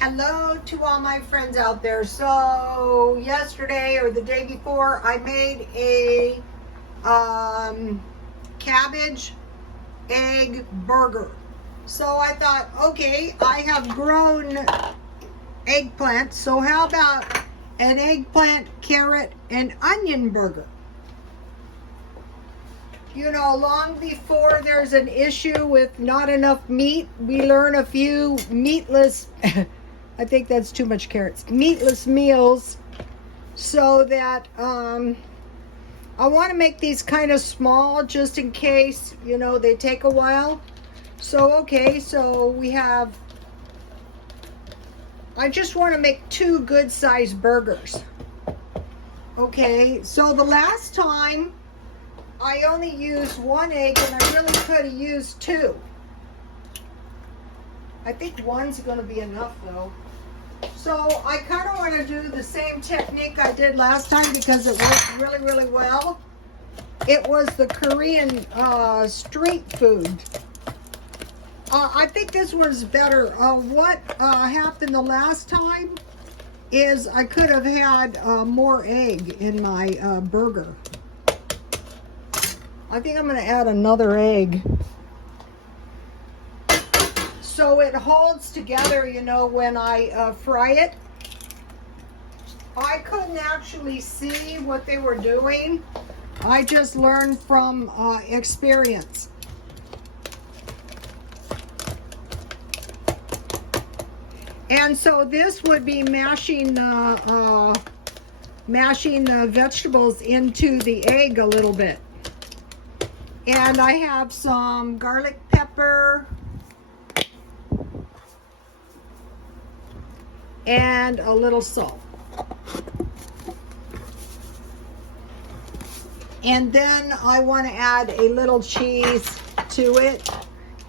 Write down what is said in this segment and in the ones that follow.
Hello to all my friends out there. So yesterday or the day before, I made a cabbage egg burger. So I thought, okay, I have grown eggplant, so how about an eggplant, carrot, and onion burger? You know, long before there's an issue with not enough meat, we learn a few meatless I think that's too much carrots. Meatless meals, so that I want to make these kind of small just in case, you know, they take a while. So, okay, so we have, I just want to make 2 good-sized burgers. Okay, so the last time I only used 1 egg, and I really could have used 2. I think 1's going to be enough, though. So I kind of want to do the same technique I did last time because it worked really, really well. It was the Korean street food. I think this was better. What happened the last time is I could have had more egg in my burger. I think I'm going to add another egg. So it holds together, you know, when I fry it. I couldn't actually see what they were doing. I just learned from experience. And so this would be mashing the vegetables into the egg a little bit. And I have some garlic pepper and a little salt. And then I want to add a little cheese to it.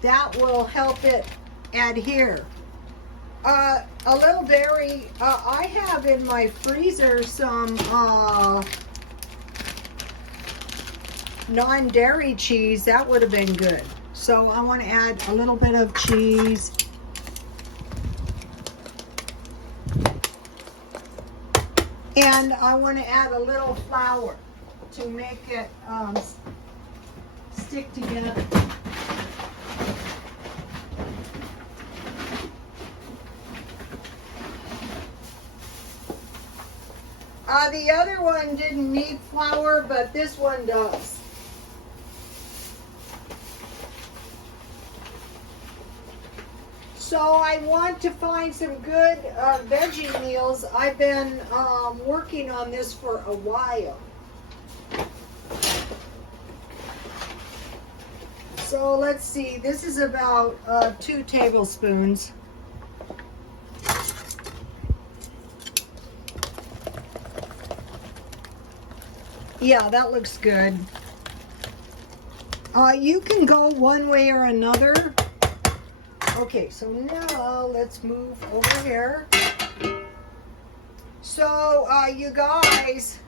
That will help it adhere. A little dairy. I have in my freezer some non-dairy cheese. That would have been good. So I want to add a little bit of cheese. And I want to add a little flour to make it stick together. The other one didn't need flour, but this one does. So I want to find some good veggie meals. I've been working on this for a while. So let's see, this is about 2 tablespoons. Yeah, that looks good. You can go one way or another. Okay, so now let's move over here. So, you guys,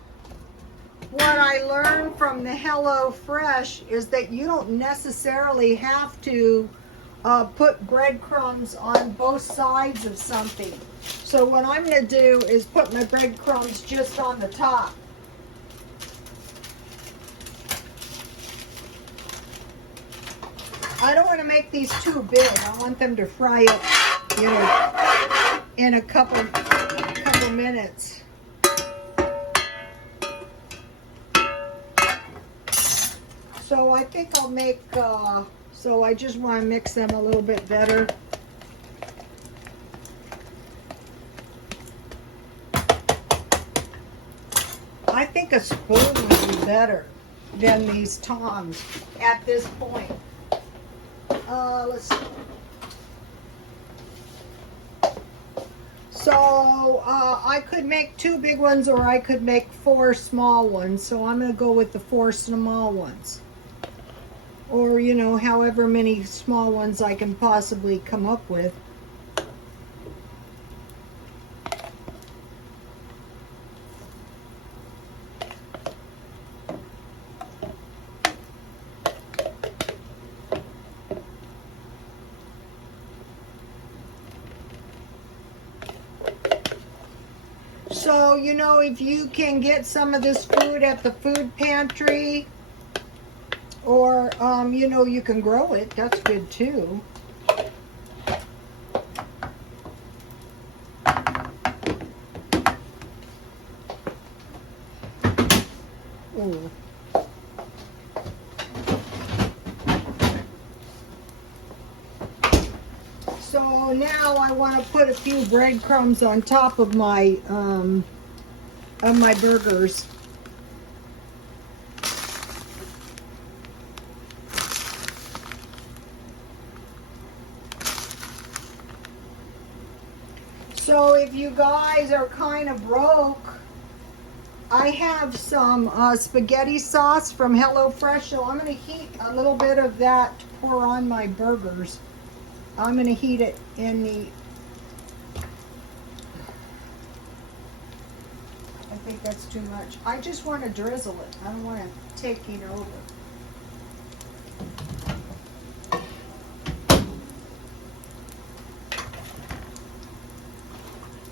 what I learned from the Hello Fresh is that you don't necessarily have to put breadcrumbs on both sides of something. So what I'm going to do is put my breadcrumbs just on the top. I don't want to make these too big. I want them to fry it, you know, in a couple minutes. So I think I'll make, so I just want to mix them a little bit better. I think a spoon would be better than these tongs at this point. Let's see. So I could make 2 big ones or I could make 4 small ones. So I'm going to go with the 4 small ones. Or, you know, however many small ones I can possibly come up with. So, you know, if you can get some of this food at the food pantry, or, you know, you can grow it, that's good too. Ooh. So now I want to put a few breadcrumbs on top of my burgers. So if you guys are kind of broke, I have some spaghetti sauce from HelloFresh, so I'm going to heat a little bit of that to pour on my burgers. I'm going to heat it in the, I think that's too much. I just want to drizzle it. I don't want to take it over.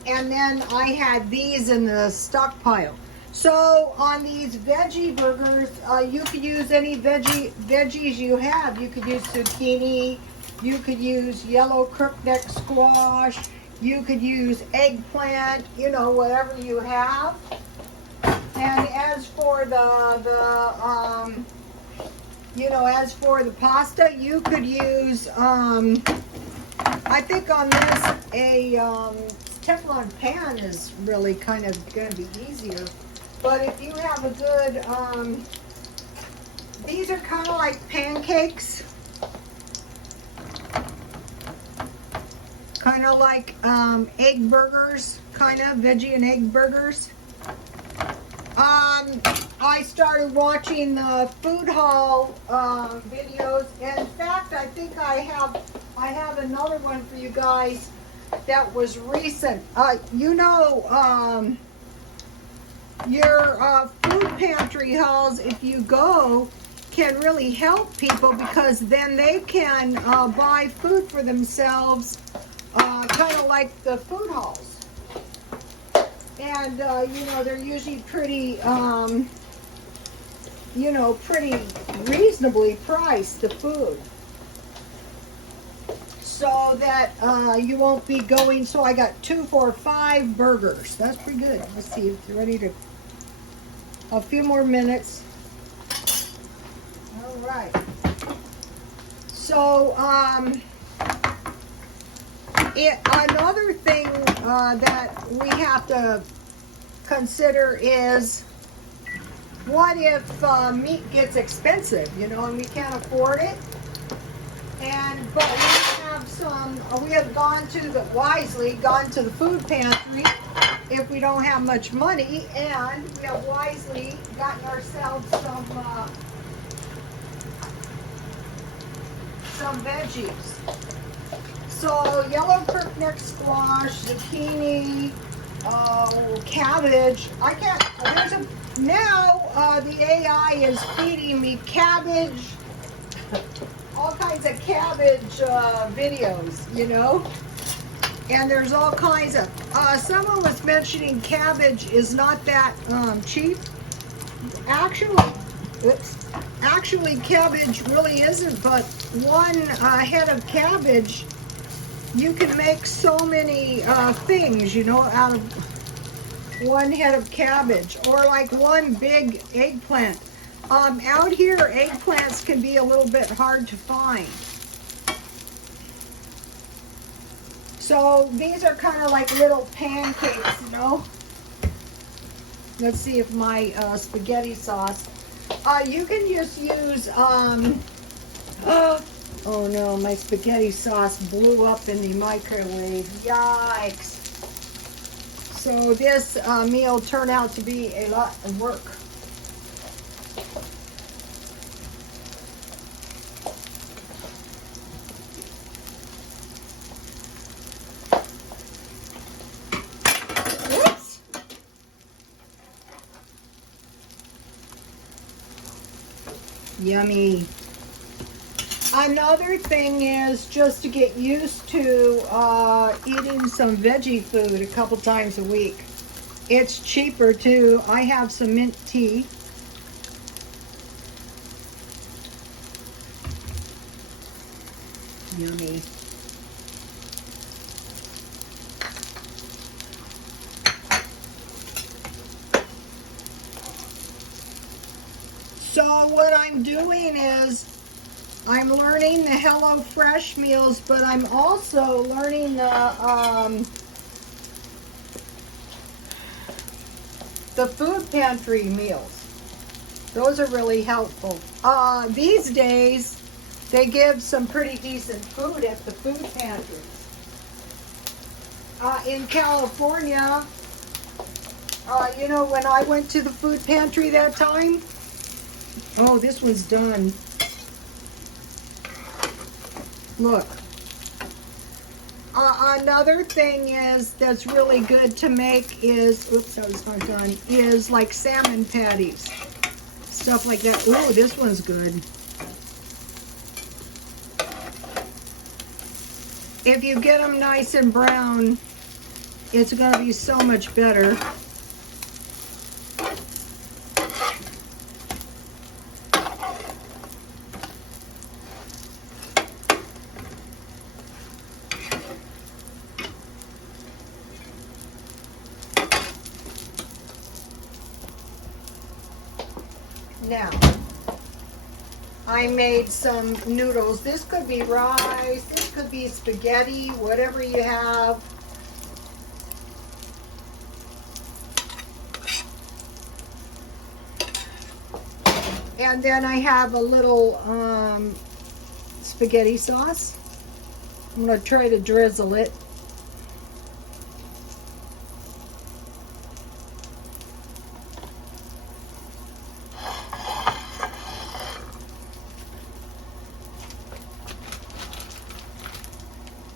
And then I had these in the stockpile. So on these veggie burgers, you could use any veggies you have. You could use zucchini, you could use yellow crookneck squash, you could use eggplant, you know, whatever you have. And as for as for the pasta, you could use, I think on this, a Teflon pan is really kind of going to be easier. But if you have a good, these are kind of like pancakes. Kind of like egg burgers, kind of veggie and egg burgers. I started watching the food hall videos. In fact, I think I have another one for you guys that was recent. You know, your food pantry hauls, if you go, can really help people, because then they can buy food for themselves, kind of like the food halls. And, you know, they're usually pretty, you know, pretty reasonably priced, the food. So that you won't be going. So I got 2 for $5 burgers. That's pretty good. Let's see if it's ready to, a few more minutes. All right. So, another thing that we have to consider is, what if meat gets expensive, you know, and we can't afford it? But we have gone to the food pantry if we don't have much money, and we have wisely gotten ourselves some veggies. So yellow crookneck squash, zucchini, cabbage. Now the AI is feeding me cabbage, all kinds of cabbage videos, you know. And there's all kinds of, someone was mentioning cabbage is not that cheap. Actually cabbage really isn't, but one head of cabbage, you can make so many things, you know, out of one head of cabbage, or like one big eggplant. Out here, eggplants can be a little bit hard to find. So these are kind of like little pancakes, you know. Let's see if my spaghetti sauce. You can just use, oh no, my spaghetti sauce blew up in the microwave. Yikes. So this meal turned out to be a lot of work. Whoops. Yummy. Another thing is just to get used to eating some veggie food a couple times a week. It's cheaper too. I have some mint tea. Yummy. So what I'm doing is I'm learning the HelloFresh meals, but I'm also learning the food pantry meals. Those are really helpful. These days, they give some pretty decent food at the food pantries. In California, you know, when I went to the food pantry that time, oh, this one's done. Look. Another thing is that's really good to make is, oops, that was not done, is like salmon patties. Stuff like that. Oh, this one's good. If you get them nice and brown, it's going to be so much better. Now, I made some noodles. This could be rice, this could be spaghetti, whatever you have. And then I have a little spaghetti sauce. I'm going to try to drizzle it.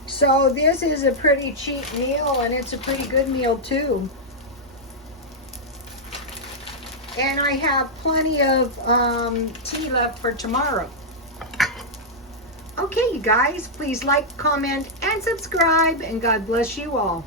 So this is a pretty cheap meal, and it's a pretty good meal too. And I have plenty of tea left for tomorrow. Okay, you guys, please like, comment, and subscribe, and God bless you all.